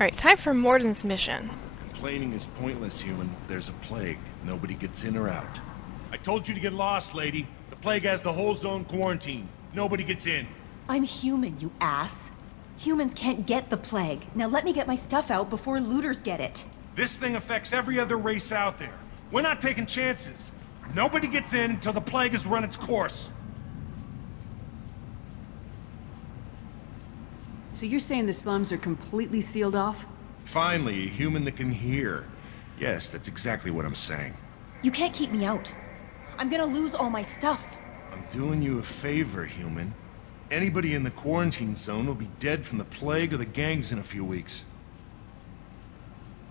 Alright, time for Mordin's mission. Complaining is pointless, human. There's a plague. Nobody gets in or out. I told you to get lost, lady. The plague has the whole zone quarantined. Nobody gets in. I'm human, you ass. Humans can't get the plague. Now let me get my stuff out before looters get it. This thing affects every other race out there. We're not taking chances. Nobody gets in until the plague has run its course. So you're saying the slums are completely sealed off? Finally, a human that can hear. Yes, that's exactly what I'm saying. You can't keep me out. I'm gonna lose all my stuff. I'm doing you a favor, human. Anybody in the quarantine zone will be dead from the plague or the gangs in a few weeks.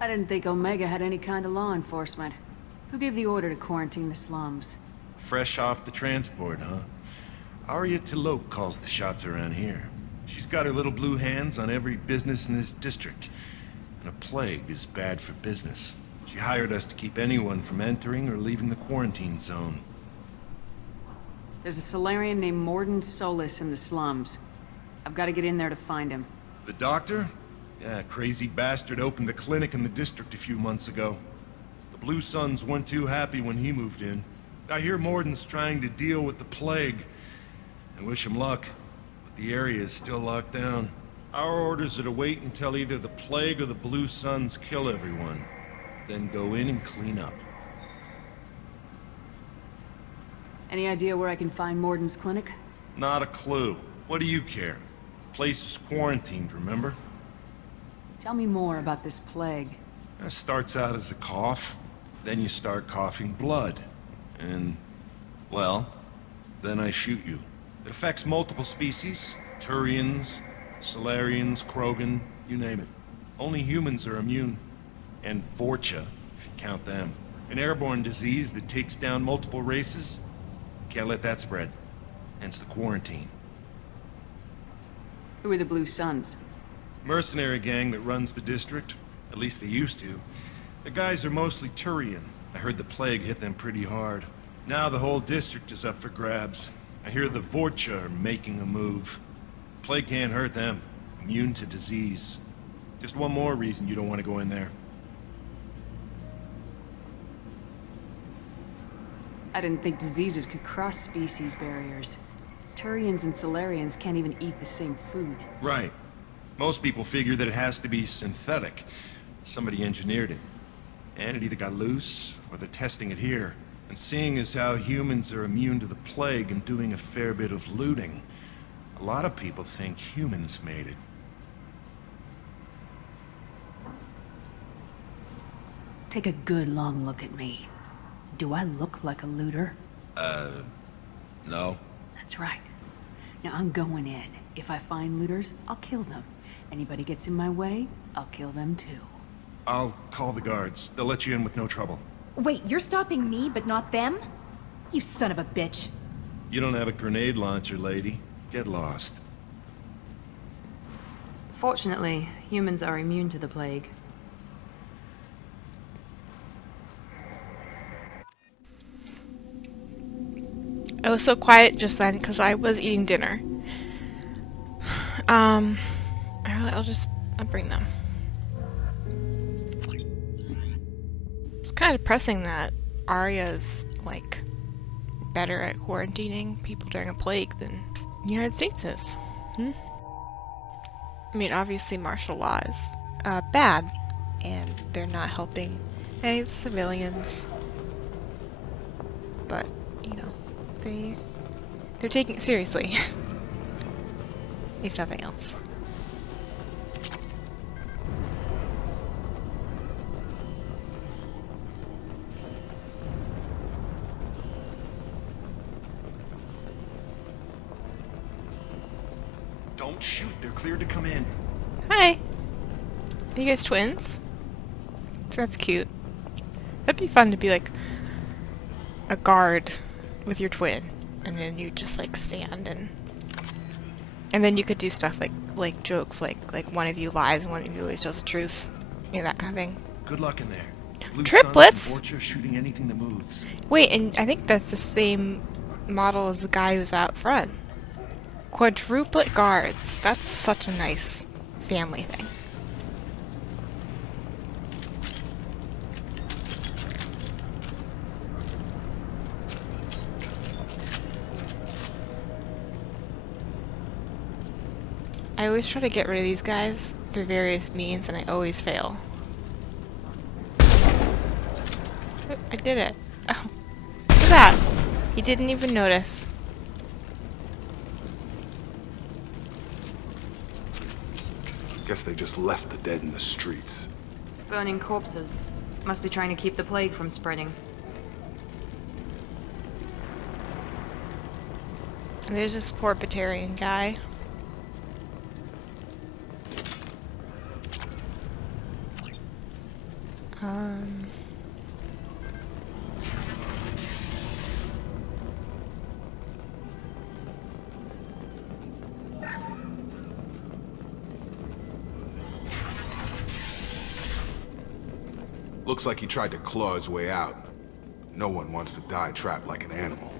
I didn't think Omega had any kind of law enforcement. Who gave the order to quarantine the slums? Fresh off the transport, huh? Arya Tilok calls the shots around here. She's got her little blue hands on every business in this district. And a plague is bad for business. She hired us to keep anyone from entering or leaving the quarantine zone. There's a Solarian named Mordin Solis in the slums. I've got to get in there to find him. The doctor? Yeah, crazy bastard opened a clinic in the district a few months ago. The Blue Suns weren't too happy when he moved in. I hear Mordin's trying to deal with the plague. I wish him luck, but the area is still locked down. Our orders are to wait until either the plague or the Blue Suns kill everyone. Then go in and clean up. Any idea where I can find Mordin's clinic? Not a clue. What do you care? The place is quarantined, remember? Tell me more about this plague. That starts out as a cough, then you start coughing blood. And, well, then I shoot you. It affects multiple species. Turians, Solarians, Krogan, you name it. Only humans are immune. And Vorcha, if you count them. An airborne disease that takes down multiple races. Can't let that spread. Hence the quarantine. Who are the Blue Suns? Mercenary gang that runs the district. At least they used to. The guys are mostly Turian. I heard the plague hit them pretty hard. Now the whole district is up for grabs. I hear the Vorcha are making a move. Plague can't hurt them. Immune to disease. Just one more reason you don't want to go in there. I didn't think diseases could cross species barriers. Turians and Solarians can't even eat the same food. Right. Most people figure that it has to be synthetic. Somebody engineered it. And it either got loose, or they're testing it here. And seeing as how humans are immune to the plague and doing a fair bit of looting, a lot of people think humans made it. Take a good long look at me. Do I look like a looter? No. That's right. Now I'm going in. If I find looters, I'll kill them. Anybody gets in my way, I'll kill them too. I'll call the guards. They'll let you in with no trouble. Wait, you're stopping me, but not them? You son of a bitch. You don't have a grenade launcher, lady. Get lost. Fortunately, humans are immune to the plague. I was so quiet just then because I was eating dinner. I'll bring them. It's kind of depressing that Arya's, like, better at quarantining people during a plague than the United States is. I mean, obviously martial law is bad, and they're not helping any of the civilians. But, you know, they're taking it seriously. If nothing else. Don't shoot. They're cleared to come in. Hi! Are you guys twins? That's cute. That'd be fun to be like a guard with your twin, and then you just like stand and then you could do stuff like jokes like one of you lies and one of you always tells the truth, you know, that kind of thing. Good luck in there. Blue Triplets? Suns and Vorcha shooting anything that moves. Wait, and I think that's the same model as the guy who's out front. Quadruplet guards. That's such a nice family thing. I always try to get rid of these guys through various means, and I always fail. I did it. Oh. Look at that. He didn't even notice. Guess they just left the dead in the streets. Burning corpses. Must be trying to keep the plague from spreading. And there's this poor Batarian guy. Looks like he tried to claw his way out. No one wants to die trapped like an animal.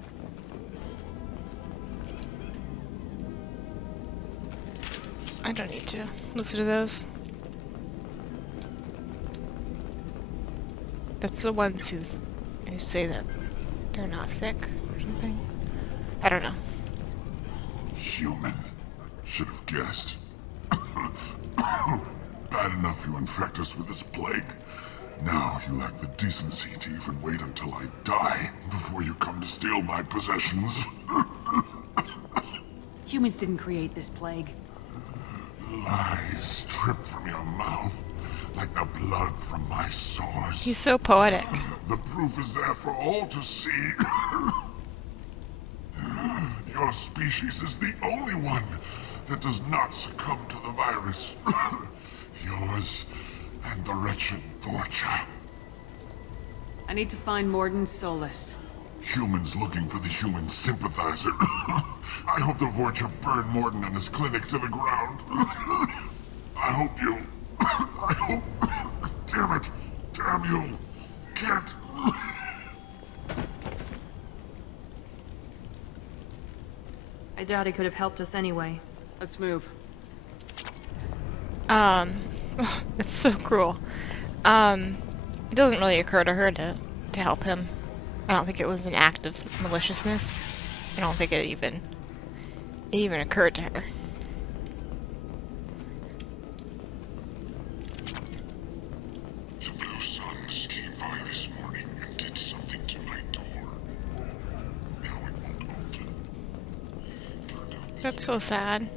I don't need to listen to those. That's the ones who say that they're not sick or something. I don't know. Human. Should have guessed. Bad enough you infect us with this plague. Now you lack the decency to even wait until I die before you come to steal my possessions. Humans didn't create this plague. Lies drip from your mouth like the blood from my sores. He's so poetic. The proof is there for all to see. Your species is the only one that does not succumb to the virus. Yours and the wretched Vorcha. I need to find Mordin's solace. Humans looking for the human sympathizer. I hope the Vorcha burn Mordin and his clinic to the ground. I hope you... I hope... Damn it. Damn you. Can't... I doubt he could have helped us anyway. Let's move. It's so cruel. It doesn't really occur to her to help him. I don't think it was an act of maliciousness. I don't think it even occurred to her. The Blue Suns came by this morning and did something to my door. Now it won't open. Turned out That's so sad.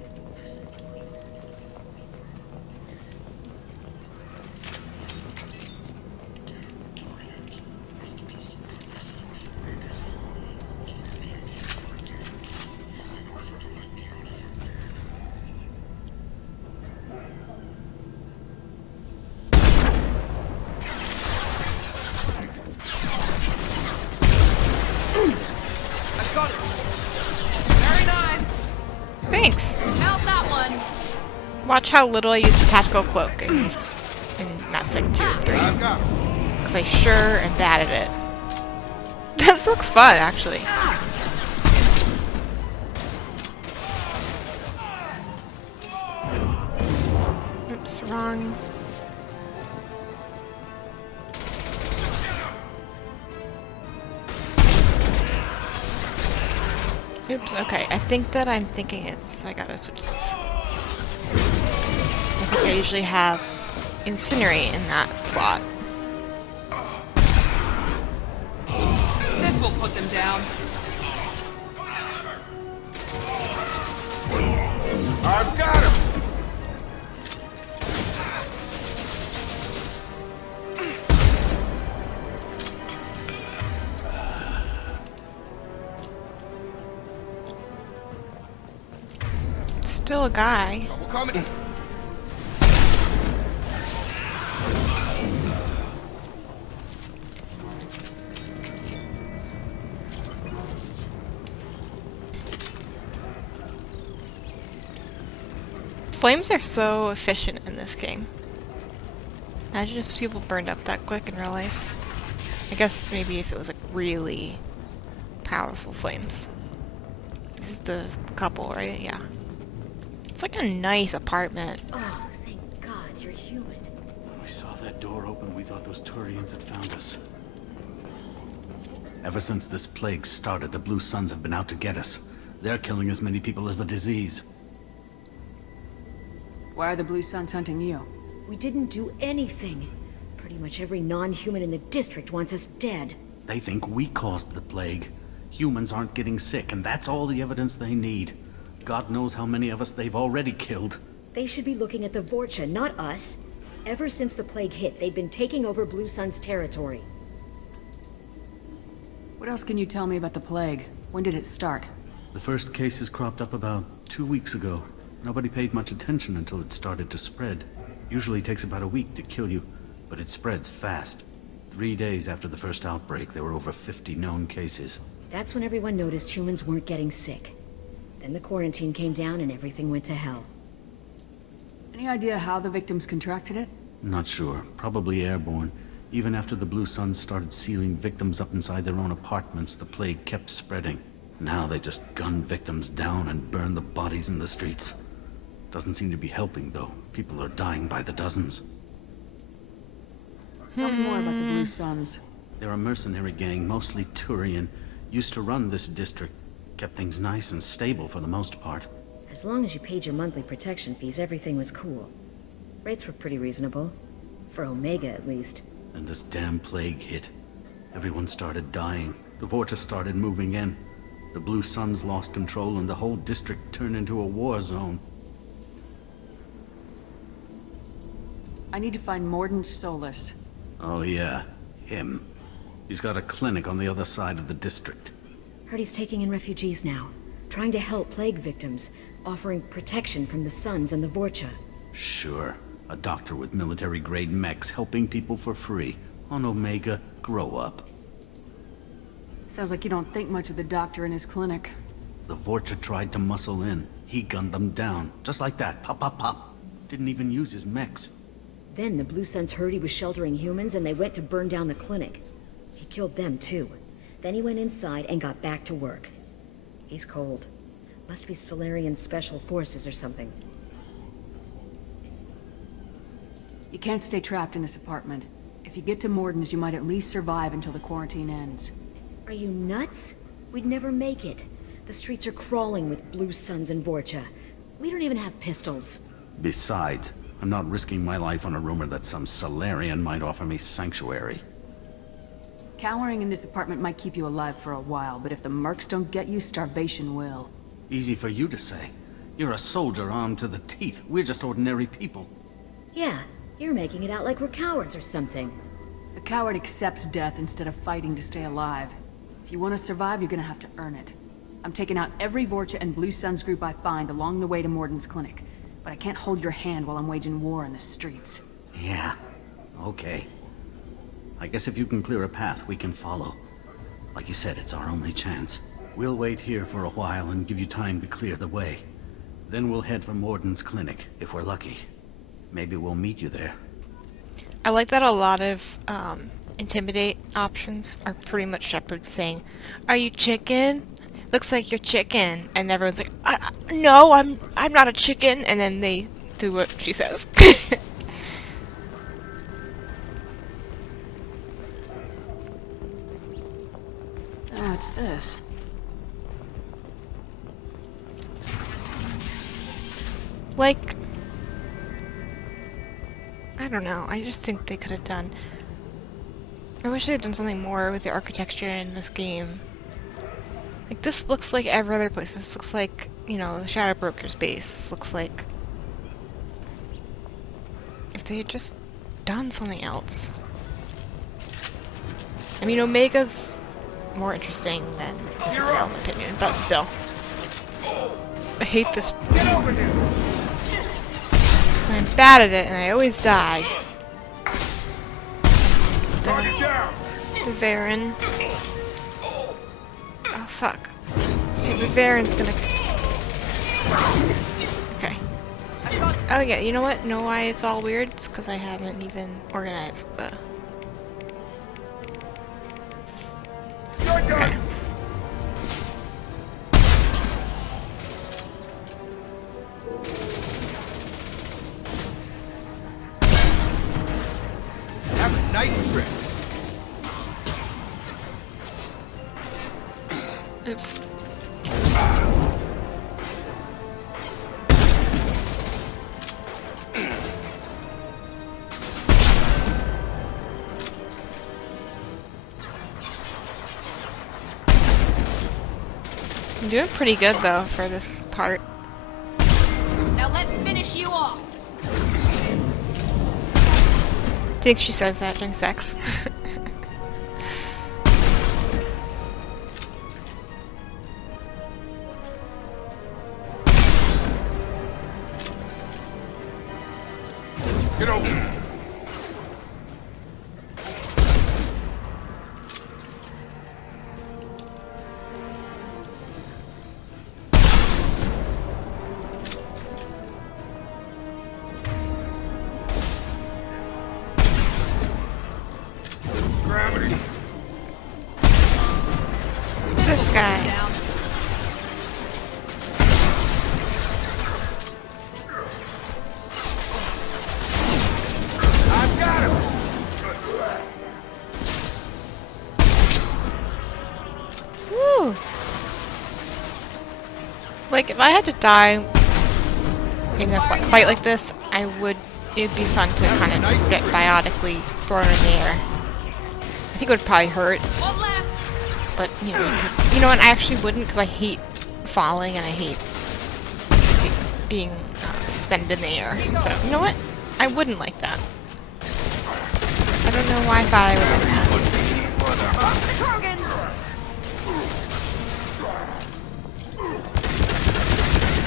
Thanks! Help that one! Watch how little I use the tactical cloak in Mass Effect 2 and 3. Because I sure am bad at it. This looks fun, actually. Oops, wrong. Oops, okay. I think that I'm thinking it's... I gotta switch this. I think I usually have Incinerate in that slot. This will put them down. I've got him! Still a guy. Trouble coming. Flames are so efficient in this game. Imagine if people burned up that quick in real life. I guess maybe if it was like really powerful flames. This is the couple, right? Yeah. It's like a nice apartment. Oh, thank God you're human. When we saw that door open, we thought those Turians had found us. Ever since this plague started, the Blue Suns have been out to get us. They're killing as many people as the disease. Why are the Blue Suns hunting you? We didn't do anything. Pretty much every non-human in the district wants us dead. They think we caused the plague. Humans aren't getting sick, and that's all the evidence they need. God knows how many of us they've already killed. They should be looking at the Vorcha, not us. Ever since the plague hit, they've been taking over Blue Sun's territory. What else can you tell me about the plague? When did it start? The first cases cropped up about 2 weeks ago. Nobody paid much attention until it started to spread. Usually takes about a week to kill you, but it spreads fast. 3 days after the first outbreak, there were over 50 known cases. That's when everyone noticed humans weren't getting sick. Then the quarantine came down and everything went to hell. Any idea how the victims contracted it? Not sure. Probably airborne. Even after the Blue Suns started sealing victims up inside their own apartments, the plague kept spreading. Now they just gun victims down and burn the bodies in the streets. Doesn't seem to be helping, though. People are dying by the dozens. Tell me more about the Blue Suns. They're a mercenary gang, mostly Turian. Used to run this district. Kept things nice and stable for the most part. As long as you paid your monthly protection fees, everything was cool. Rates were pretty reasonable. For Omega, at least. And this damn plague hit. Everyone started dying. The Vorcha started moving in. The Blue Suns lost control and the whole district turned into a war zone. I need to find Mordin Solus. Oh yeah, him. He's got a clinic on the other side of the district. Heard he's taking in refugees now. Trying to help plague victims. Offering protection from the Suns and the Vorcha. Sure. A doctor with military-grade mechs helping people for free. On Omega, grow up. Sounds like you don't think much of the doctor in his clinic. The Vorcha tried to muscle in. He gunned them down. Just like that. Pop, pop, pop. Didn't even use his mechs. Then the Blue Suns heard he was sheltering humans and they went to burn down the clinic. He killed them too. Then he went inside and got back to work. He's cold. Must be Solarian Special Forces or something. You can't stay trapped in this apartment. If you get to Mordin's, you might at least survive until the quarantine ends. Are you nuts? We'd never make it. The streets are crawling with Blue Suns and Vorcha. We don't even have pistols. Besides, I'm not risking my life on a rumor that some Solarian might offer me sanctuary. Cowering in this apartment might keep you alive for a while, but if the mercs don't get you, starvation will. Easy for you to say. You're a soldier armed to the teeth. We're just ordinary people. Yeah, you're making it out like we're cowards or something. A coward accepts death instead of fighting to stay alive. If you want to survive, you're gonna have to earn it. I'm taking out every Vorcha and Blue Suns group I find along the way to Mordin's clinic. But I can't hold your hand while I'm waging war in the streets. Yeah, okay. I guess if you can clear a path, we can follow. Like you said, it's our only chance. We'll wait here for a while and give you time to clear the way. Then we'll head for Mordin's clinic, if we're lucky. Maybe we'll meet you there. I like that a lot of intimidate options are pretty much Shepard saying, "Are you chicken? Looks like you're chicken," and everyone's like, "No, I'm not a chicken," and then they do what she says. What's this? Like, I don't know, I just think they could have done... I wish they had done something more with the architecture in this game. Like, this looks like every other place. This looks like, you know, the Shadow Broker's base. This looks like... if they had just done something else. I mean, Omega's more interesting than this is, in my opinion, but still. I hate this. Get over here! I'm bad at it, and I always die. Target down! The Varen. Oh, fuck. Stupid Varen's gonna... Okay. Oh yeah, you know what? Know why it's all weird? It's because I haven't even organized the... Okay. Have a nice trip. Oops. doing pretty good though for this part. Now let's finish you off. I think she says that during sex. Get over here. Gravity. This guy. I've got him. Woo! Like, if I had to die in a fight like this, I would. It'd be fun to kind of just get biotically thrown in the air. I think it would probably hurt, but you know, you know what? I actually wouldn't because I hate falling and I hate being suspended in the air. So you know what? I wouldn't like that. I don't know why I thought I would.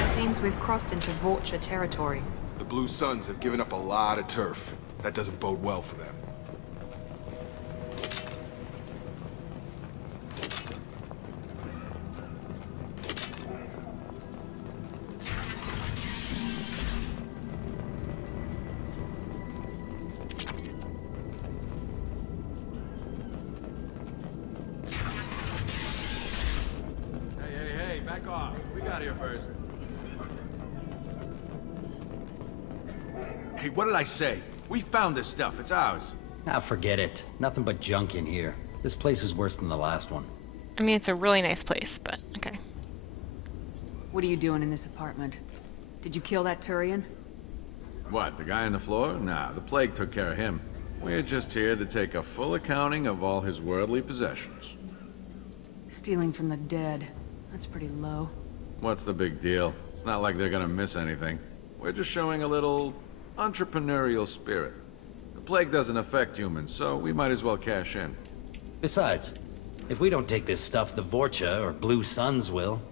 It seems we've crossed into Vulture territory. The Blue Suns have given up a lot of turf. That doesn't bode well for them. Hey, back off. We got here first. Hey, what did I say? We found this stuff. It's ours. Nah, forget it. Nothing but junk in here. This place is worse than the last one. I mean, it's a really nice place, but okay. What are you doing in this apartment? Did you kill that Turian? What, the guy on the floor? Nah, the plague took care of him. We're just here to take a full accounting of all his worldly possessions. Stealing from the dead. That's pretty low. What's the big deal? It's not like they're gonna miss anything. We're just showing a little entrepreneurial spirit. The plague doesn't affect humans, so we might as well cash in. Besides, if we don't take this stuff, the Vorcha or Blue Suns will.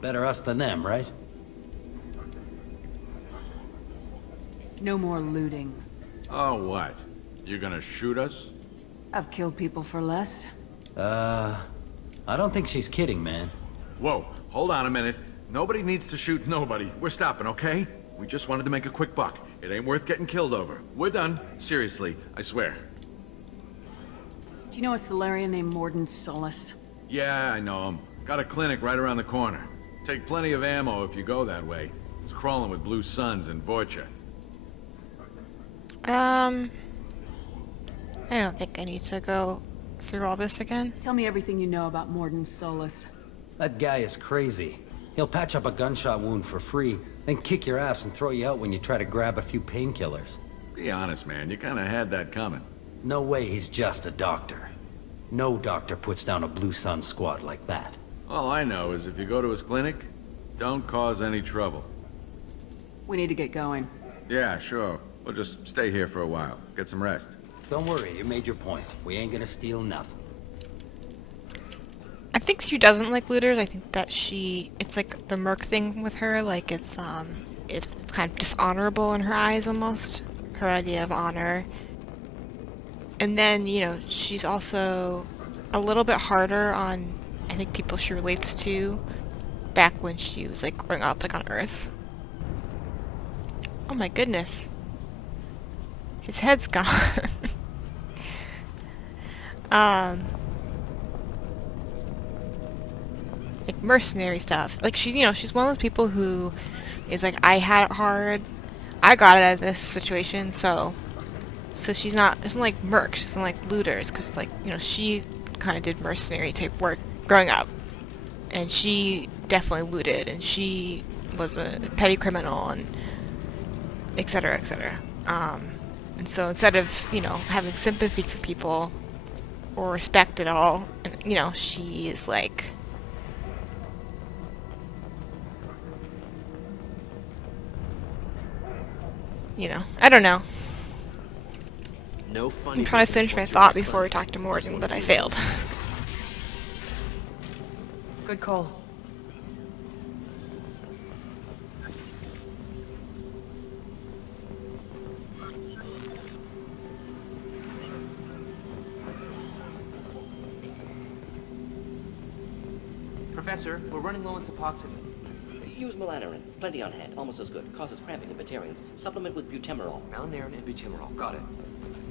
Better us than them, right? No more looting. Oh, what? You gonna shoot us? I've killed people for less. I don't think she's kidding, man. Whoa, hold on a minute. Nobody needs to shoot nobody. We're stopping, okay? We just wanted to make a quick buck. It ain't worth getting killed over. We're done. Seriously, I swear. Do you know a Solarian named Mordin Solus? Yeah, I know him. Got a clinic right around the corner. Take plenty of ammo if you go that way. It's crawling with Blue Suns and Vorcha. I don't think I need to go through all this again. Tell me everything you know about Mordin Solus. That guy is crazy. He'll patch up a gunshot wound for free, then kick your ass and throw you out when you try to grab a few painkillers. Be honest, man. You kinda had that coming. No way he's just a doctor. No doctor puts down a Blue Sun squad like that. All I know is if you go to his clinic, don't cause any trouble. We need to get going. Yeah, sure. We'll just stay here for a while. Get some rest. Don't worry, you made your point. We ain't gonna steal nothing. I think she doesn't like looters. I think that it's like the merc thing with her, like it's kind of dishonorable in her eyes almost. Her idea of honor. And then, you know, she's also a little bit harder on, I think, people she relates to back when she was like growing up like on Earth. Oh my goodness. His head's gone. Like mercenary stuff. Like she, you know, she's one of those people who is like, I had it hard, I got it out of this situation, so she's not, isn't like mercs, she doesn't like looters, because like, you know, she kind of did mercenary type work growing up, and she definitely looted, and she was a petty criminal, and etc., etc. And so instead of, you know, having sympathy for people or respect at all, and, you know, she is like you know, I don't know. No funny I'm trying to business finish my once you're thought in the before we clinic. talk to Mordin, but I failed. Good call. Professor, we're running low on Suboxone. Use melanorin. Plenty on hand. Almost as good. Causes cramping in Batarians. Supplement with butemerol. Melanorin and butemerol. Got it.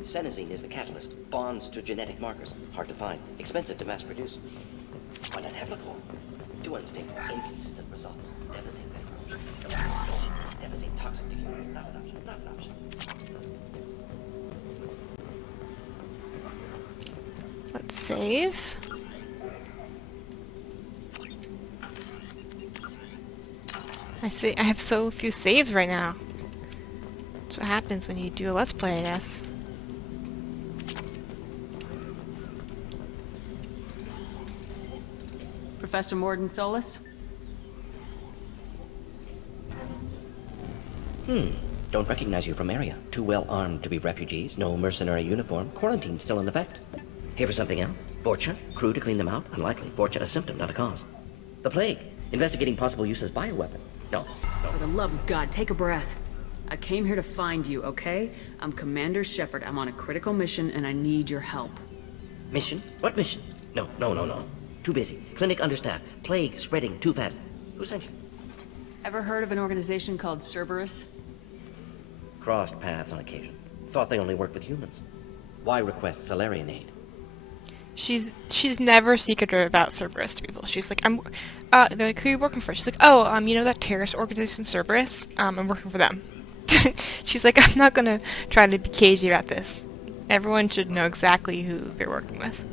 Senesine is the catalyst. Bonds to genetic markers. Hard to find. Expensive to mass produce. Why not have Heplicol? Too unstable. Inconsistent results. Devastating approach. Devastating toxic to humans. Not an option. Not an option. Let's save. I have so few saves right now. That's what happens when you do a Let's Play, I guess. Professor Mordin Solus? Don't recognize you from area. Too well armed to be refugees. No mercenary uniform. Quarantine still in effect. Here for something else? Vorcha? Crew to clean them out? Unlikely. Vorcha a symptom, not a cause. The plague. Investigating possible use as bioweapon. No. For the love of God, take a breath. I came here to find you, okay? I'm Commander Shepard. I'm on a critical mission and I need your help. Mission? What mission? No. Too busy. Clinic understaffed. Plague spreading too fast. Who sent you? Ever heard of an organization called Cerberus? Crossed paths on occasion. Thought they only worked with humans. Why request Salarian aid? She's never secretive about Cerberus to people. She's like, they're like, who are you working for? She's like, oh, you know that terrorist organization Cerberus? I'm working for them. She's like, I'm not gonna try to be cagey about this. Everyone should know exactly who they're working with.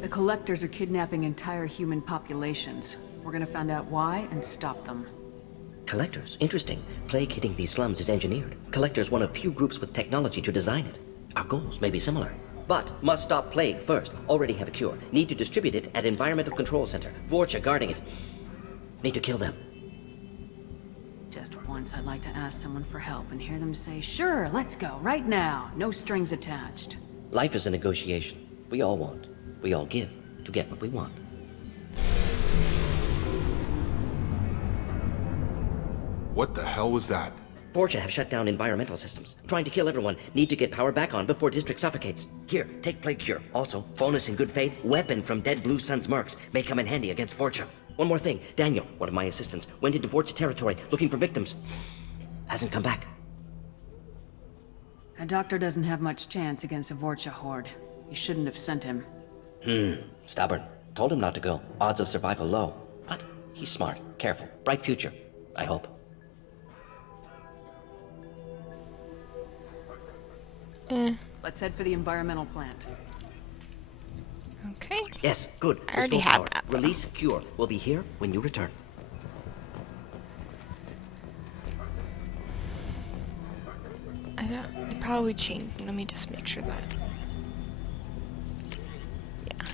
The Collectors are kidnapping entire human populations. We're gonna find out why and stop them. Collectors? Interesting. Plague hitting these slums is engineered. Collectors one of few groups with technology to design it. Our goals may be similar. But must stop plague first. Already have a cure. Need to distribute it at Environmental Control Center. Vorcha guarding it. Need to kill them. Just once I'd like to ask someone for help and hear them say, sure, let's go, right now. No strings attached. Life is a negotiation. We all want. We all give to get what we want. What the hell was that? Vorcha have shut down environmental systems. Trying to kill everyone. Need to get power back on before district suffocates. Here, take plague cure. Also, bonus in good faith, weapon from dead Blue Sun's mercs. May come in handy against Vorcha. One more thing. Daniel, one of my assistants, went into Vorcha territory looking for victims. Hasn't come back. A doctor doesn't have much chance against a Vorcha horde. You shouldn't have sent him. Stubborn. Told him not to go. Odds of survival low. But he's smart, careful, bright future. I hope. Let's head for the environmental plant. Okay. Yes, good. I already Restore had power. that. Release cure. We'll be here when you return. They probably changed. Let me just make sure that. Yeah.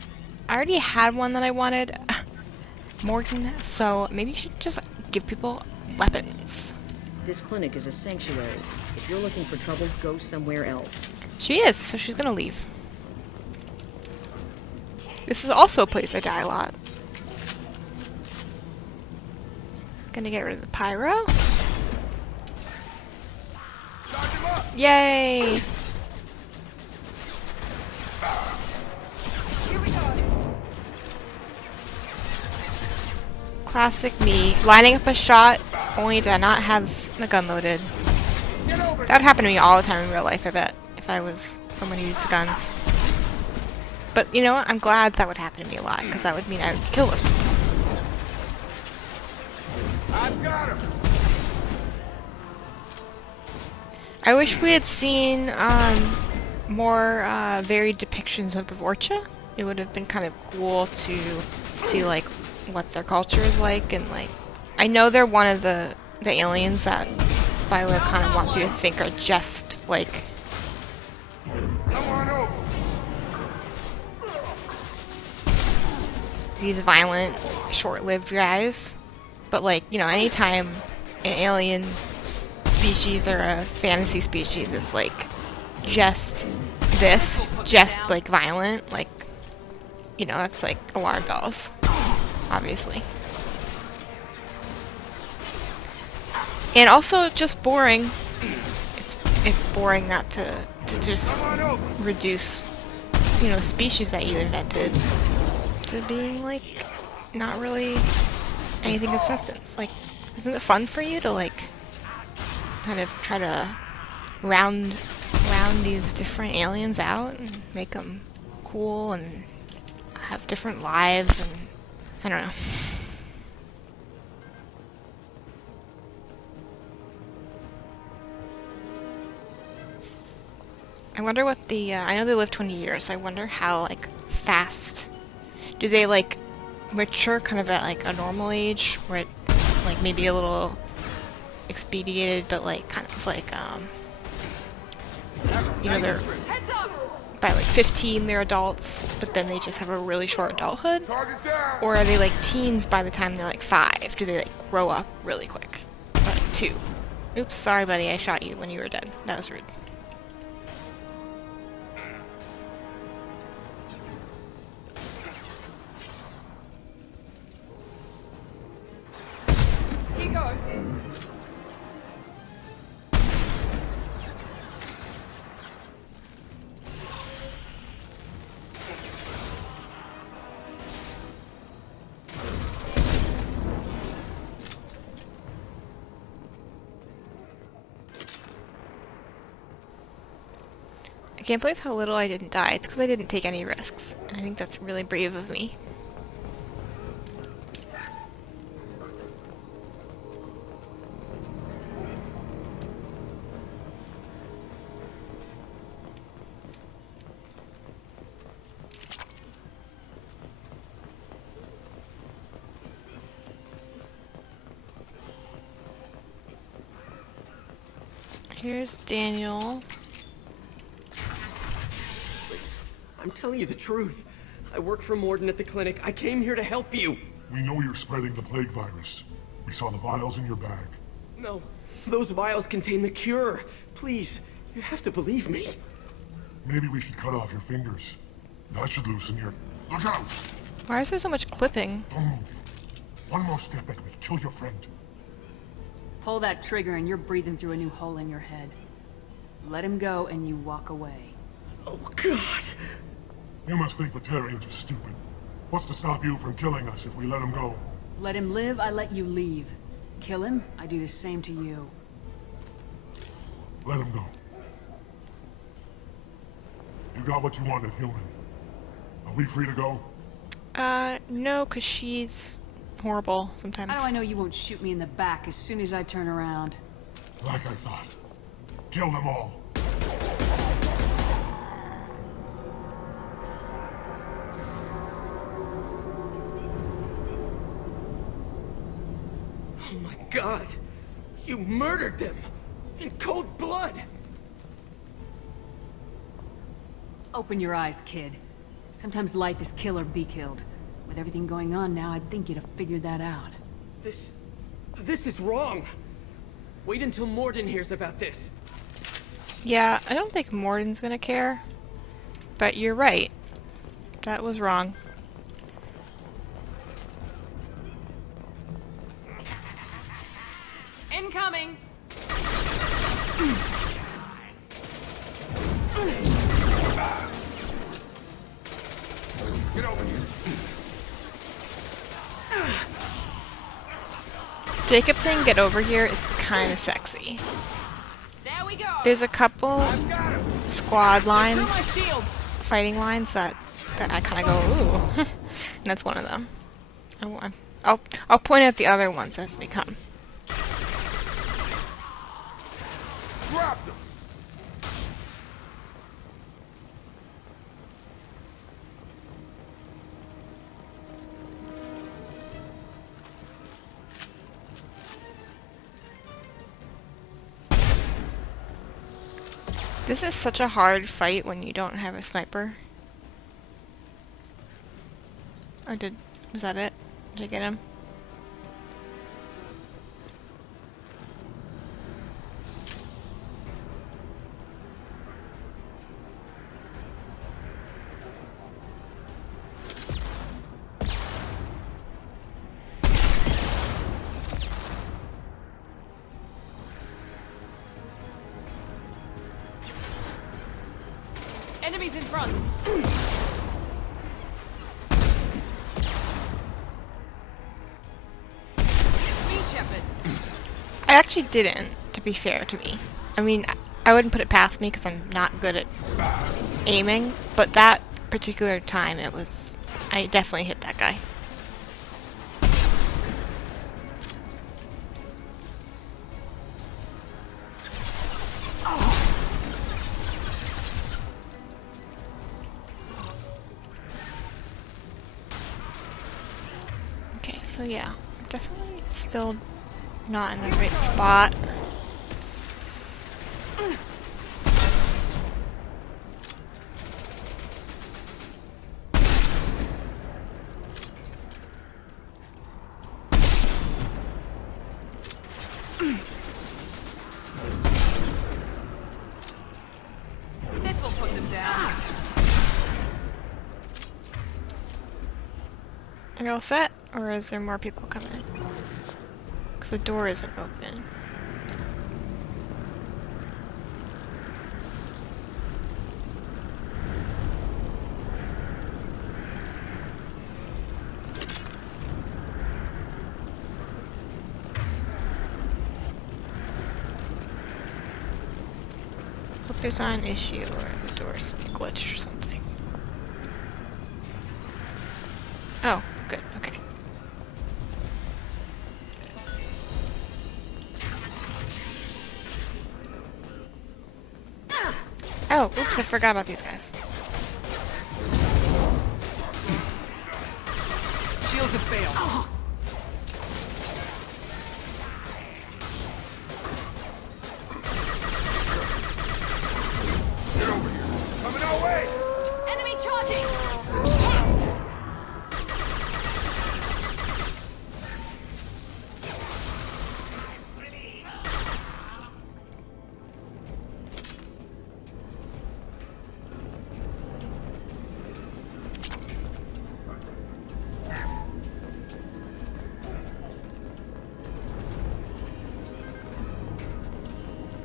I already had one that I wanted. Mordin, so maybe you should just give people weapons. This clinic is a sanctuary. If you're looking for trouble, go somewhere else. She is, so she's gonna leave. This is also a place I die a lot. Gonna get rid of the pyro. Yay! Classic me. Lining up a shot only to not have the gun loaded. That would happen to me all the time in real life, I bet, if I was someone who used guns. But you know what? I'm glad that would happen to me a lot, because that would mean I would kill those people. I've got him. I wish we had seen more varied depictions of the Vorcha. It would have been kind of cool to see like what their culture is like, and like I know they're one of the aliens that Spyware kind of wants you to think are just like these violent, short-lived guys. But like, you know, anytime an alien species or a fantasy species is like just this, just like violent, like, you know, that's like alarm bells, obviously. And also just boring. It's boring not to just reduce, you know, species that you invented to being like not really anything of substance. Like, isn't it fun for you to like kind of try to round these different aliens out and make them cool and have different lives, and I don't know. I wonder what the, I know they live 20 years, so I wonder how, like, fast do they, like, mature kind of at, like, a normal age, where it, like, maybe a little expedited, but, like, kind of, like, you know, they're, by, like, 15 they're adults, but then they just have a really short adulthood? Or are they, like, teens by the time they're, like, 5? Do they, like, grow up really quick? Or, like, 2? Oops, sorry buddy, I shot you when you were dead. That was rude. I can't believe how little I didn't die. It's because I didn't take any risks. I think that's really brave of me. Here's Daniel. I'm telling you the truth. I work for Mordin at the clinic. I came here to help you. We know you're spreading the plague virus. We saw the vials in your bag. No, those vials contain the cure. Please, you have to believe me. Maybe we should cut off your fingers. That should loosen your... Look out! Why is there so much clipping? Don't move. One more step and we'll kill your friend. Pull that trigger and you're breathing through a new hole in your head. Let him go and you walk away. Oh, God. You must think Batarians are stupid. What's to stop you from killing us if we let him go? Let him live, I let you leave. Kill him, I do the same to you. Let him go. You got what you wanted, human. Are we free to go? No, 'cause she's horrible sometimes. How do I know you won't shoot me in the back as soon as I turn around? Like I thought. Kill them all. Oh my God! You murdered them! In cold blood! Open your eyes, kid. Sometimes life is kill or be killed. With everything going on now, I'd think you'd have figured that out. This is wrong! Wait until Mordin hears about this. Yeah, I don't think Mordin's gonna care. But you're right. That was wrong. Incoming! Get over here. Jacob saying get over here is kind of sexy. There we go! There's a couple squad lines, fighting lines that I kind of go, ooh. And that's one of them. I'll point out the other ones as they come. Grab them. This is such a hard fight when you don't have a sniper. Was that it? Did I get him? in front. Me, Shepard. I actually didn't, to be fair to me. I mean, I wouldn't put it past me because I'm not good at aiming, but that particular time I definitely hit that guy. Okay, so yeah, definitely still not in the right spot. This will put them down. Are you all set? Or is there more people coming? Because the door isn't open. Hope there's not an issue or the door's glitched or something. Oh, good, okay. Oh, oops, I forgot about these guys. Shields have failed. Get over here. Coming our way! Enemy charging!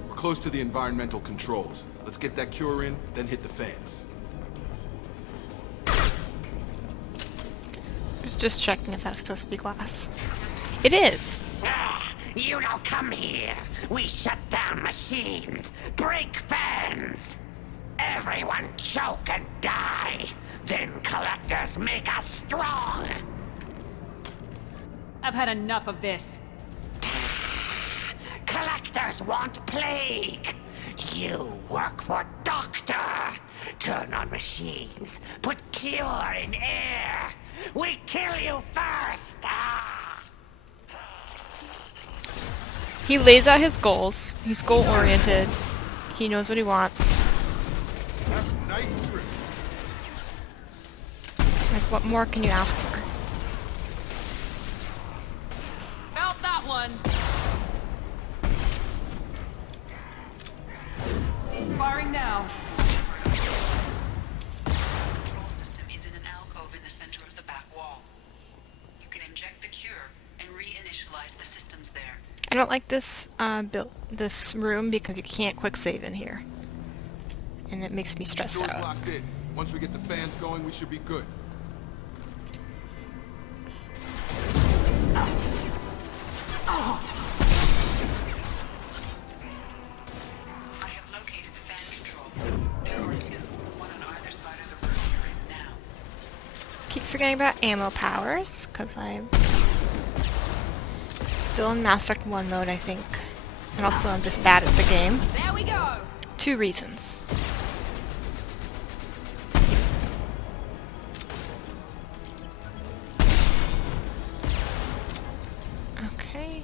We're close to the environmental controls. Let's get that cure in, then hit the fans. Just checking if that's supposed to be glass. It is! You don't come here. We shut down machines, break fans. Everyone choke and die. Then collectors make us strong. I've had enough of this. Collectors want plague. You work for Doctor. Turn on machines. Put cure in air. We kill you first. He lays out his goals. He's goal-oriented. He knows what he wants. That's a nice trip. Like, what more can you ask for? Felt that one. Firing now. Control system is in an alcove in the center of the back wall. You can inject the cure and reinitialize the systems there. I don't like this this room because you can't quick save in here. And it makes me stressed Door's out. locked in. Once we get the fans going, we should be good. I have located the fan controls. There are two, one on either side of the room you're in now. Keep forgetting about ammo powers, because I'm still in Mass Effect 1 mode, I think. And also I'm just bad at the game. There we go. 2 reasons. Okay.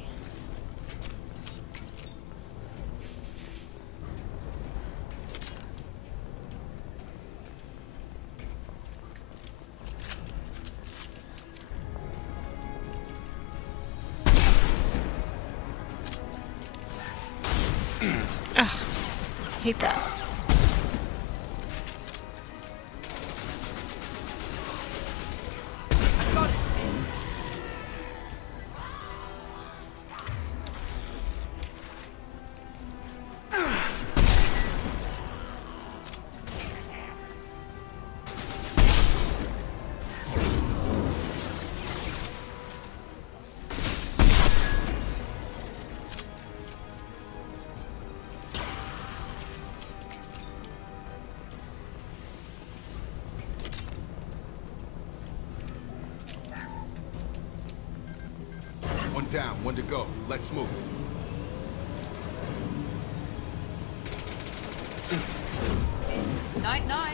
Ugh. Hate that. down. When to go. Let's move. Night, night.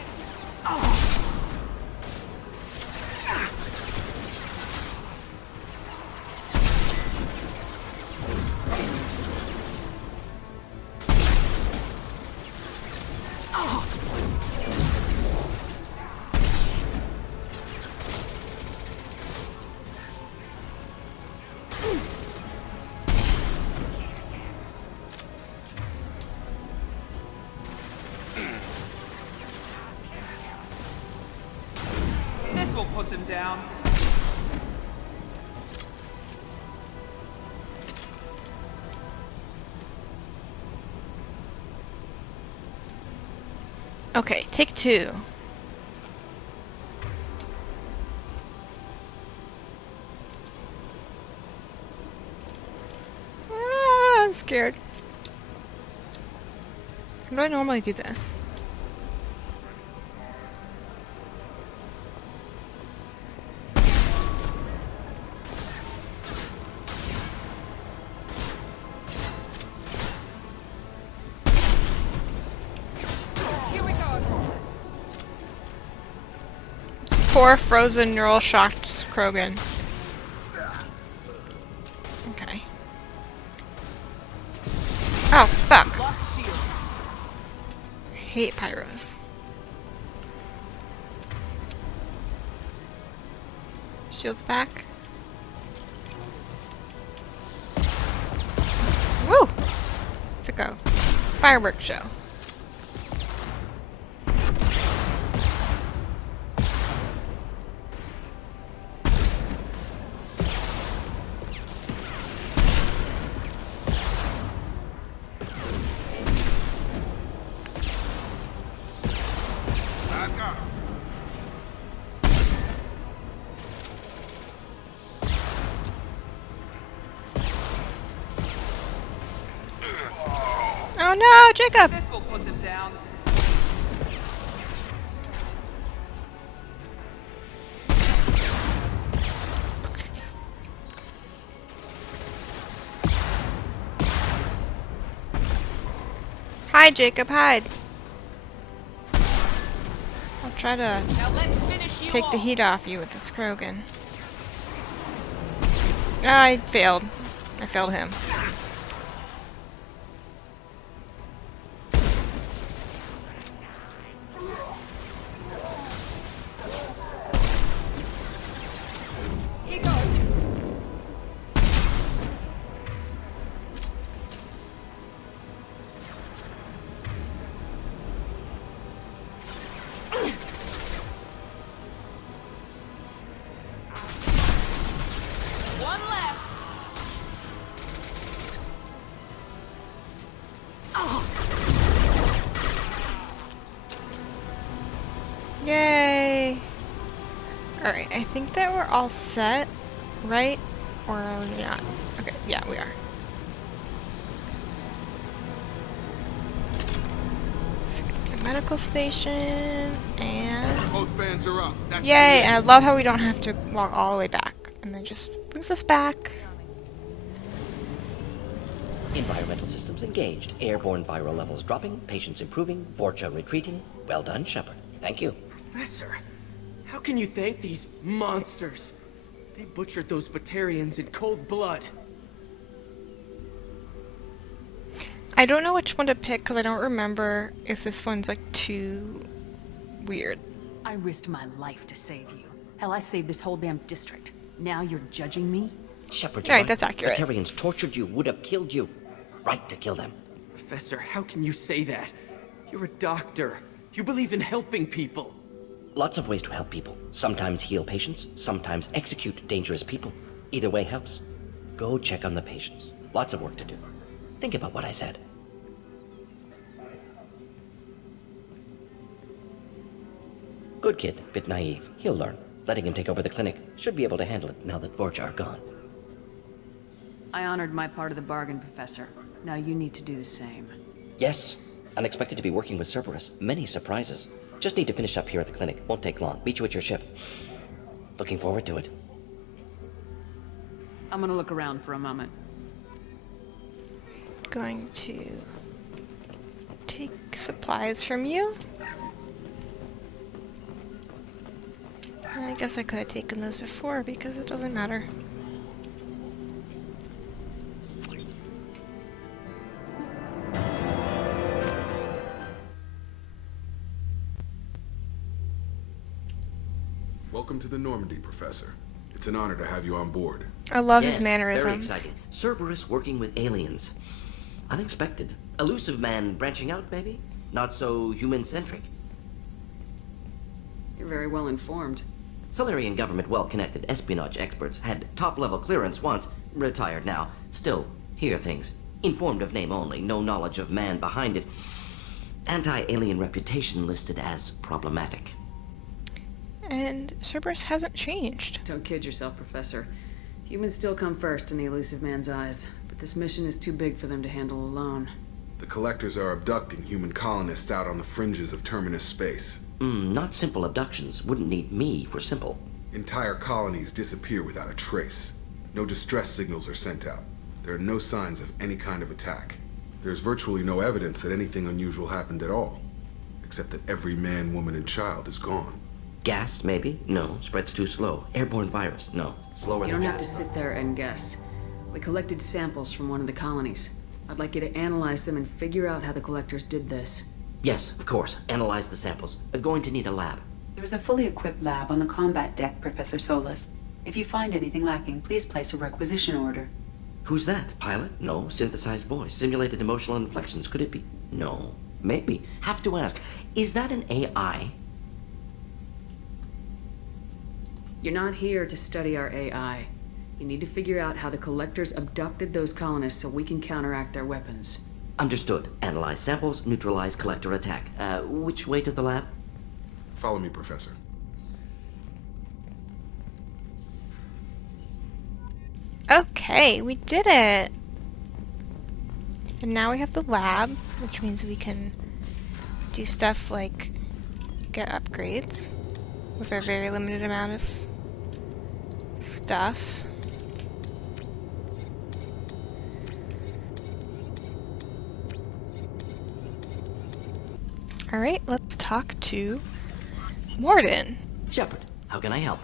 This will put them down. Okay, take 2. I'm scared. How do I normally do this? Poor frozen neural shocked Krogan. Okay. Oh, fuck. I hate pyros. Shields back. Woo! Let's go. Fireworks show. Oh no, Jacob! This will put them down. Hide, Jacob, hide. I'll try to take the heat off you with this Krogan. I failed. I failed him. Yay! Alright, I think that we're all set, right? Or are we not? Okay, yeah, we are. Medical station, and... Both fans are up. That's yay! And I love how we don't have to walk all the way back. And that just brings us back. Environmental systems engaged. Airborne viral levels dropping. Patients improving. Vorcha retreating. Well done, Shepard. Thank you. Professor, how can you thank these monsters? They butchered those Batarians in cold blood. I don't know which one to pick because I don't remember if this one's like too weird. I risked my life to save you. Hell, I saved this whole damn district. Now you're judging me? Shepard, right, that's accurate. Batarians tortured you, would have killed you. Right to kill them. Professor, how can you say that? You're a doctor. You believe in helping people. Lots of ways to help people. Sometimes heal patients, sometimes execute dangerous people. Either way helps. Go check on the patients. Lots of work to do. Think about what I said. Good kid, bit naive. He'll learn. Letting him take over the clinic. Should be able to handle it now that Vorcha are gone. I honored my part of the bargain, Professor. Now you need to do the same. Yes. Unexpected to be working with Cerberus. Many surprises. Just need to finish up here at the clinic. Won't take long. Meet you at your ship. Looking forward to it. I'm gonna look around for a moment. Going to take supplies from you. I guess I could have taken those before because it doesn't matter. Welcome to the Normandy, Professor. It's an honor to have you on board. I love yes, his mannerisms. Very exciting. Cerberus working with aliens. Unexpected. Elusive man branching out, maybe? Not so human-centric. You're very well informed. Solarian government well-connected espionage experts had top-level clearance once, retired now. Still, hear things. Informed of name only, no knowledge of man behind it. Anti-alien reputation listed as problematic. And Cerberus hasn't changed. Don't kid yourself, Professor. Humans still come first in the elusive man's eyes, but this mission is too big for them to handle alone. The Collectors are abducting human colonists out on the fringes of Terminus space. Not simple abductions. Wouldn't need me for simple. Entire colonies disappear without a trace. No distress signals are sent out. There are no signs of any kind of attack. There's virtually no evidence that anything unusual happened at all, except that every man, woman, and child is gone. Gas, maybe? No. Spreads too slow. Airborne virus? No. Slower You than don't have gas. to sit there and guess. We collected samples from one of the colonies. I'd like you to analyze them and figure out how the Collectors did this. Yes, of course. Analyze the samples. Going to need a lab. There is a fully equipped lab on the combat deck, Professor Solis. If you find anything lacking, please place a requisition order. Who's that? Pilot? No. Synthesized voice. Simulated emotional inflections. Could it be? No. Maybe. Have to ask. Is that an AI? You're not here to study our AI. You need to figure out how the Collectors abducted those colonists so we can counteract their weapons. Understood. Analyze samples, neutralize Collector attack. Which way to the lab? Follow me, Professor. Okay, we did it! And now we have the lab, which means we can do stuff like get upgrades with our very limited amount of stuff. Alright, let's talk to Mordin. Shepard, how can I help?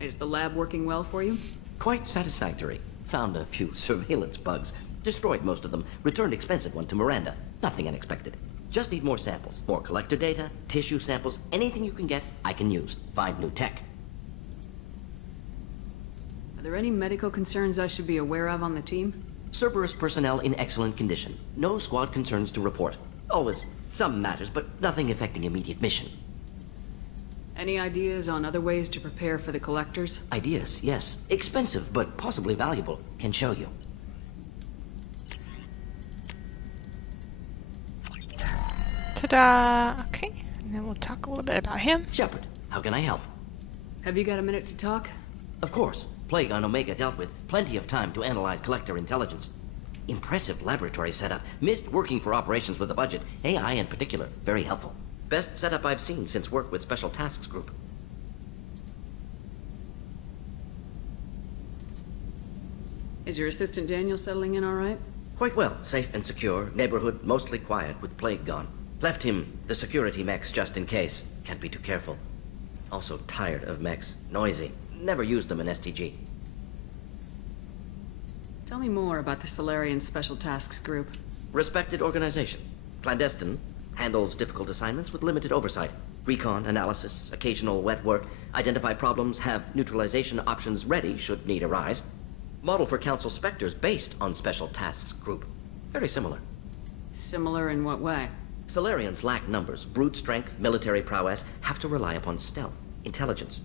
Is the lab working well for you? Quite satisfactory. Found a few surveillance bugs. Destroyed most of them. Returned expensive one to Miranda. Nothing unexpected. Just need more samples. More collector data, tissue samples, anything you can get, I can use. Find new tech. Are there any medical concerns I should be aware of on the team? Cerberus personnel in excellent condition. No squad concerns to report. Always some matters, but nothing affecting immediate mission. Any ideas on other ways to prepare for the Collectors? Ideas, yes. Expensive, but possibly valuable. Can show you. Ta-da! Okay, and then we'll talk a little bit about him. Shepard, how can I help? Have you got a minute to talk? Of course. Plague on Omega dealt with. Plenty of time to analyze Collector intelligence. Impressive laboratory setup. Missed working for operations with a budget. AI in particular. Very helpful. Best setup I've seen since work with Special Tasks Group. Is your assistant Daniel settling in all right? Quite well. Safe and secure. Neighborhood mostly quiet with Plague gone. Left him the security mechs just in case. Can't be too careful. Also tired of mechs. Noisy. Never used them in STG. Tell me more about the Solarian Special Tasks Group. Respected organization. Clandestine. Handles difficult assignments with limited oversight. Recon, analysis, occasional wet work. Identify problems, have neutralization options ready should need arise. Model for Council Spectres based on Special Tasks Group. Very similar. Similar in what way? Solarians lack numbers, brute strength, military prowess, have to rely upon stealth, intelligence.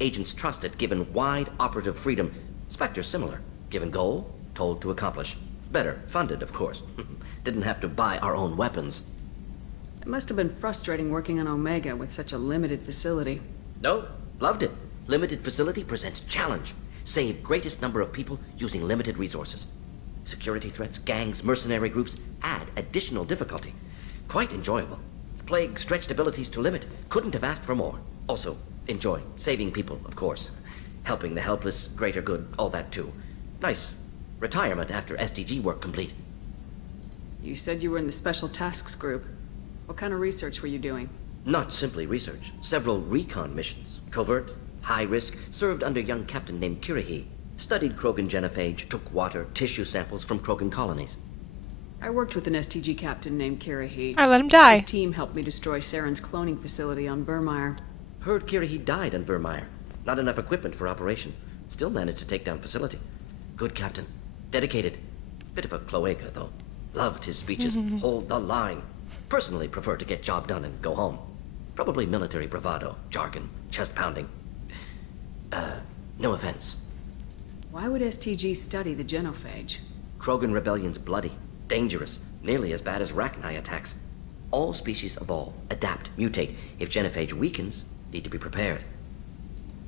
Agents trusted, given wide operative freedom. Spectres similar, given goal, told to accomplish. Better, funded, of course. Didn't have to buy our own weapons. It must have been frustrating working on Omega with such a limited facility. No, loved it. Limited facility presents challenge. Save greatest number of people using limited resources. Security threats, gangs, mercenary groups add additional difficulty. Quite enjoyable. Plague stretched abilities to limit. Couldn't have asked for more. Also, enjoy. Saving people, of course. Helping the helpless, greater good, all that too. Nice. Retirement after STG work complete. You said you were in the Special Tasks Group. What kind of research were you doing? Not simply research. Several recon missions. Covert, high risk, served under a young captain named Kirihi. Studied Krogan genophage, took water, tissue samples from Krogan colonies. I worked with an STG captain named Kirihi. I let him die. His team helped me destroy Saren's cloning facility on Burmire. Heard Kirihi died on Vermeer. Not enough equipment for operation. Still managed to take down facility. Good captain. Dedicated. Bit of a cloaca, though. Loved his speeches. Hold the line. Personally prefer to get job done and go home. Probably military bravado, jargon, chest pounding. No offense. Why would STG study the genophage? Krogan rebellion's bloody, dangerous, nearly as bad as Rachni attacks. All species evolve, adapt, mutate. If genophage weakens, need to be prepared.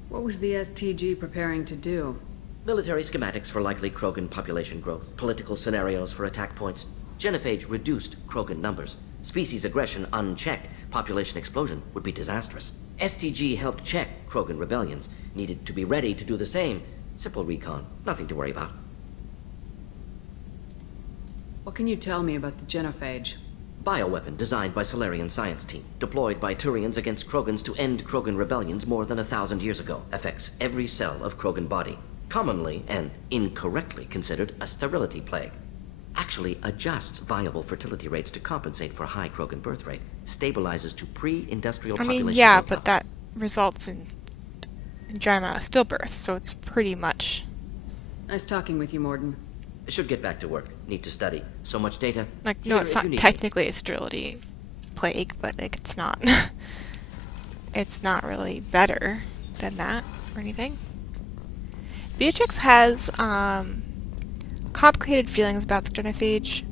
What was the STG preparing to do? Military schematics for likely Krogan population growth, political scenarios for attack points. Genophage reduced Krogan numbers. Species aggression unchecked, population explosion would be disastrous. STG helped check Krogan rebellions, needed to be ready to do the same. Simple recon, nothing to worry about. What can you tell me about the genophage? Bioweapon designed by Solarian science team, deployed by Turians against Krogans to end Krogan rebellions more than 1,000 years ago. Affects every cell of Krogan body. Commonly and incorrectly considered a sterility plague. Actually adjusts viable fertility rates to compensate for high Krogan birth rate. Stabilizes to pre-industrial population. Yeah, growth but that results in giant amount of stillbirth, so it's pretty much... Nice talking with you, Mordin. Should get back to work. Need to study. So much data. Like, no, it's not technically a sterility plague, but like, it's not... it's not really better than that or anything. Beatrix has complicated feelings about the genophage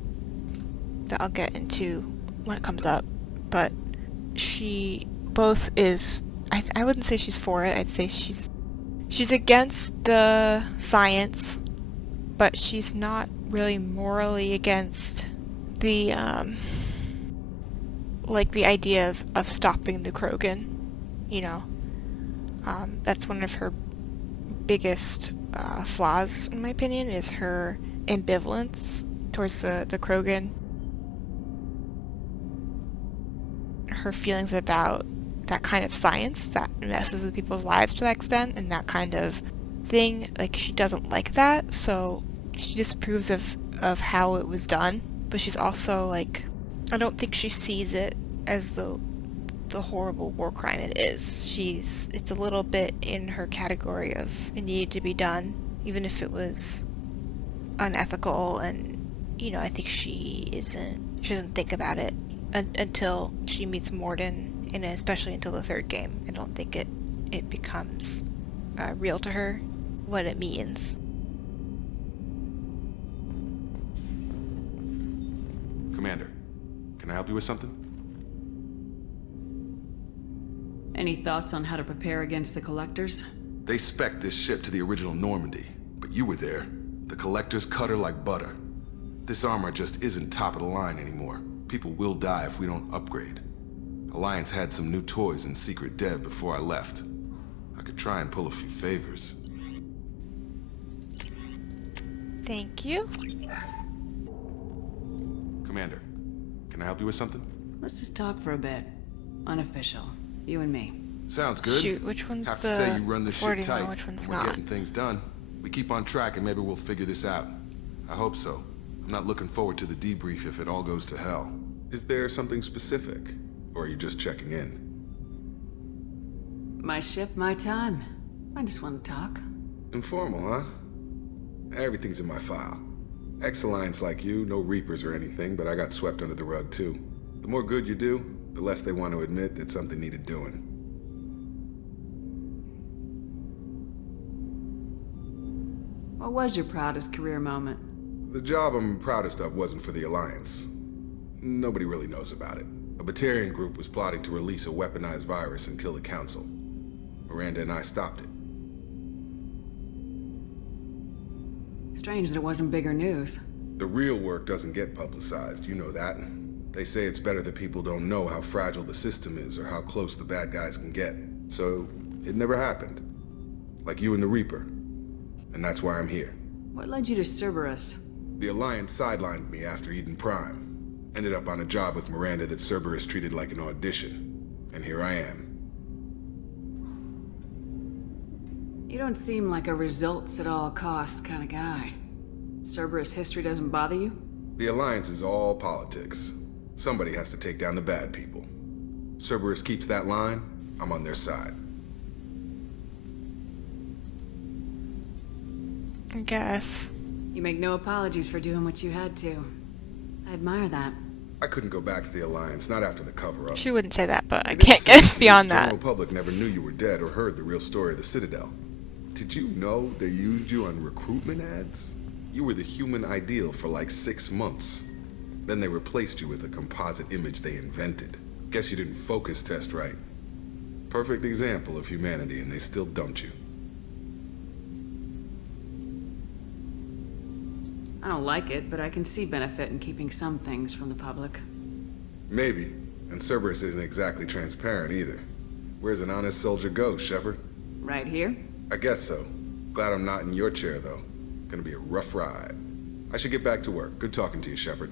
that I'll get into when it comes up, but she both is... I wouldn't say she's for it. I'd say she's against the science, but she's not really morally against the like the idea of stopping the Krogan. You know, that's one of her biggest flaws, in my opinion, is her ambivalence towards the Krogan. Her feelings about that kind of science that messes with people's lives to that extent, and that kind of thing, like, she doesn't like that, so she disapproves of how it was done, but she's also, like, I don't think she sees it as the horrible war crime it is. It's a little bit in her category of it needed to be done, even if it was unethical, and, you know, I think she doesn't think about it until she meets Mordin, and especially until the third game. I don't think it becomes real to her what it means. Commander, can I help you with something? Any thoughts on how to prepare against the Collectors? They spec'd this ship to the original Normandy, but you were there. The Collectors cut her like butter. This armor just isn't top of the line anymore. People will die if we don't upgrade. Alliance had some new toys in secret dev before I left. I could try and pull a few favors. Thank you. Commander, can I help you with something? Let's just talk for a bit. Unofficial. You and me. Sounds good. Shoot, which one's have the to say you run this ship flirting tight. one, which one's We're not? getting things done. We keep on track and maybe we'll figure this out. I hope so. I'm not looking forward to the debrief if it all goes to hell. Is there something specific? Or are you just checking in? My ship, my time. I just want to talk. Informal, huh? Everything's in my file. Ex-Alliance like you, no Reapers or anything, but I got swept under the rug too. The more good you do, the less they want to admit that something needed doing. What was your proudest career moment? The job I'm proudest of wasn't for the Alliance. Nobody really knows about it. A Batarian group was plotting to release a weaponized virus and kill the Council. Miranda and I stopped it. Strange that it wasn't bigger news. The real work doesn't get publicized, you know that. They say it's better that people don't know how fragile the system is or how close the bad guys can get. So, It never happened. Like you and the Reaper. And that's why I'm here. What led you to Cerberus? The Alliance sidelined me after Eden Prime. Ended up on a job with Miranda that Cerberus treated like an audition. And here I am. You don't seem like a results at all costs kind of guy. Cerberus history doesn't bother you? The Alliance is all politics. Somebody has to take down the bad people. Cerberus keeps that line, I'm on their side. I guess. You make no apologies for doing what you had to. I admire that. I couldn't go back to the Alliance, not after the cover-up. She wouldn't say that, but I can't get beyond The that. general public never knew you were dead or heard the real story of the Citadel. Did you know they used you on recruitment ads? You were the human ideal for like 6 months. Then they replaced you with a composite image they invented. Guess you didn't focus test right. Perfect example of humanity, and they still dumped you. I don't like it, but I can see benefit in keeping some things from the public. Maybe. And Cerberus isn't exactly transparent either. Where's an honest soldier go, Shepard? Right here? I guess so. Glad I'm not in your chair, though. Gonna be a rough ride. I should get back to work. Good talking to you, Shepard.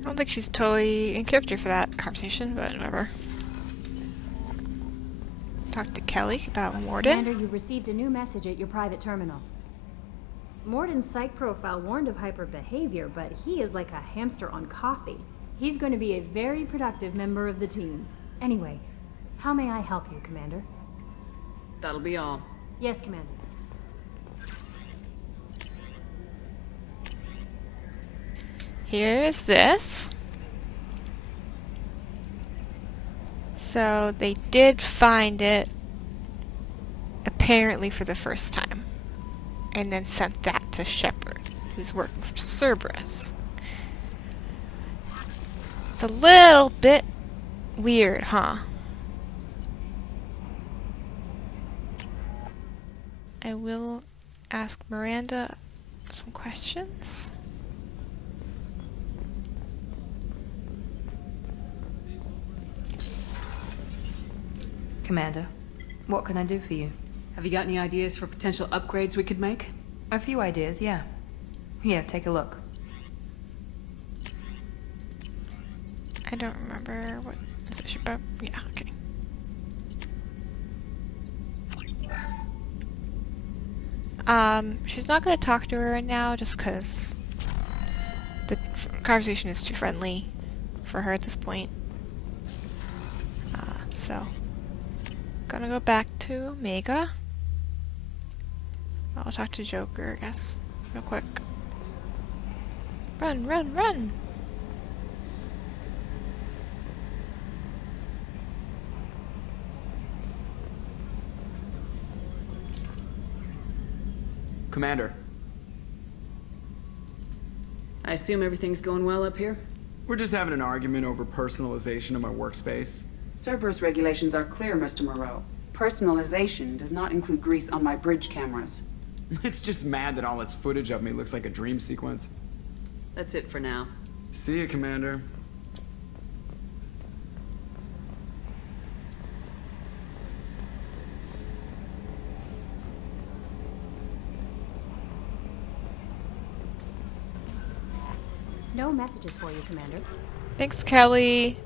I don't think she's totally in character for that conversation, but whatever. Talk to Kelly about Mordin. Commander, you've received a new message at your private terminal. Mordin's psych profile warned of hyper behavior, but he is like a hamster on coffee. He's going to be a very productive member of the team. Anyway, how may I help you, Commander? That'll be all. Yes, Commander. Here's this. So they did find it, apparently for the first time, and then sent that to Shepard, who's working for Cerberus. It's a little bit weird, huh? I will ask Miranda some questions. Commander, what can I do for you? Have you got any ideas for potential upgrades we could make? A few ideas, yeah. Here, take a look. I don't remember what is it about. Yeah, okay. She's not gonna talk to her right now just because the conversation is too friendly for her at this point. So gonna go back to Omega. I'll talk to Joker, I guess, real quick. Run, run, run! Commander. I assume everything's going well up here? We're just having an argument over personalization of my workspace. Cerberus regulations are clear, Mr. Moreau. Personalization does not include grease on my bridge cameras. It's just mad that all its footage of me looks like a dream sequence. That's it for now. See you, Commander. No messages for you, Commander. Thanks, Kelly.